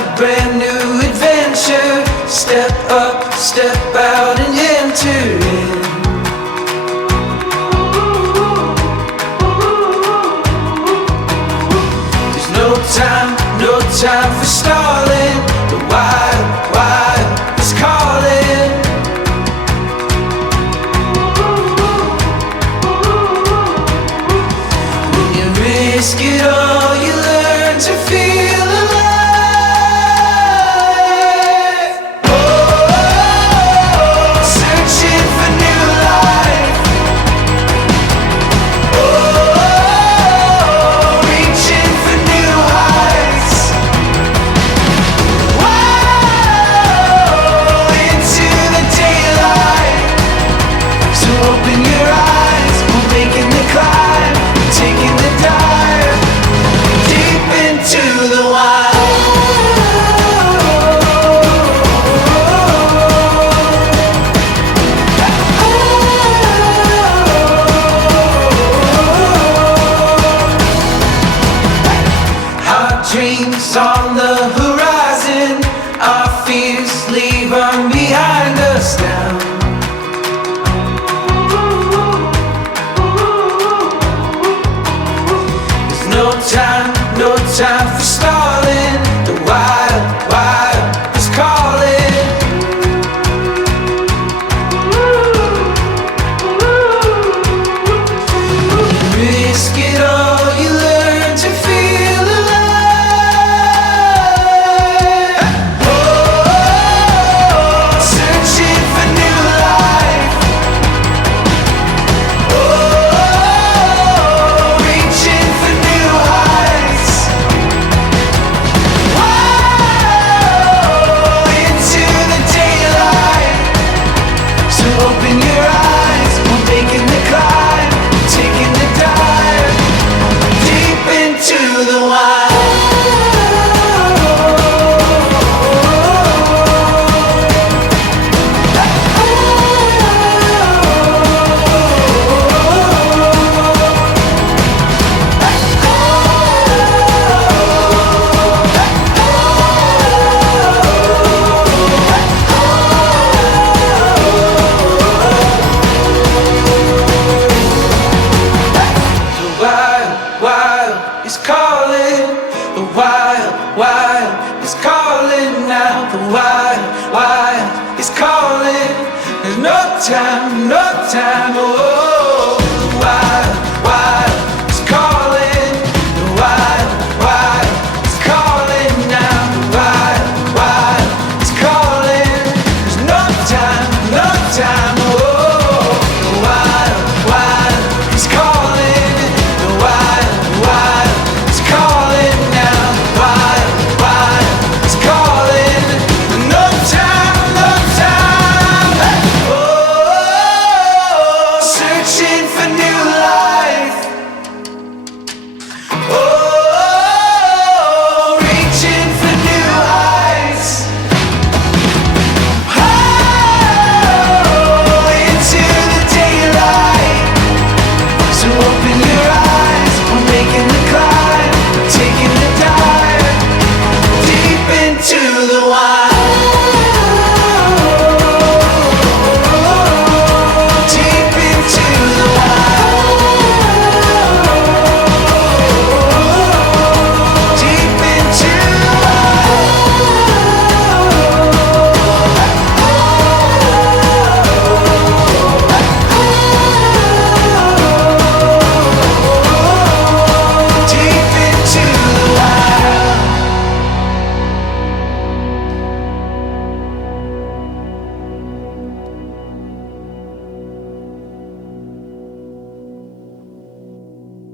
a brand new adventure. Step up, step out and enter in. There's no time, no time for stalling. The wild, wild is calling. When you risk it all, you learn to feel alive. Searching for new life. Reaching for new heights. Into the daylight. So open your eyes, we're making the climb, taking the dive deep into the wild. Our dreams on the horizon, our fears leave on behind us now. There's no time for stalling. The wild, wild is calling. Risk it all, you learn to feel alive. Searching for new life. Reaching for new heights. Into the daylight. So open your eyes, we're making the climb, taking the dive deep into the wild. The wild, wild is calling. The wild, wild is calling now. The wild, wild is calling. There's no time, oh.